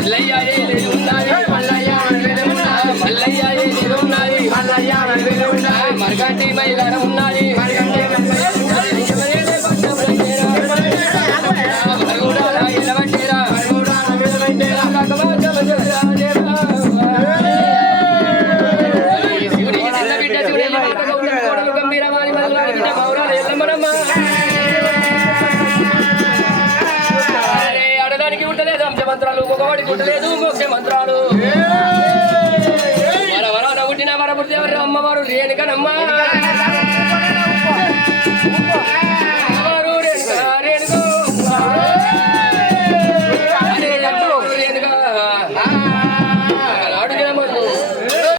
మల్లయ్య ఏది ఉన్నది మల్లయ్య మల్లయ్య ఏది ఉన్నది మరగంటి మైదాన ఉన్నది మరుగుడాల ఆడదానికి ఉండలేదు అంశ మంత్రాలు మగవాడికి ఉండలేదు మోక్ష మంత్రాలు. వర వరాన పుట్టిన వరపుట్టి ఎవరు అమ్మవారు రేణుకనమ్మ.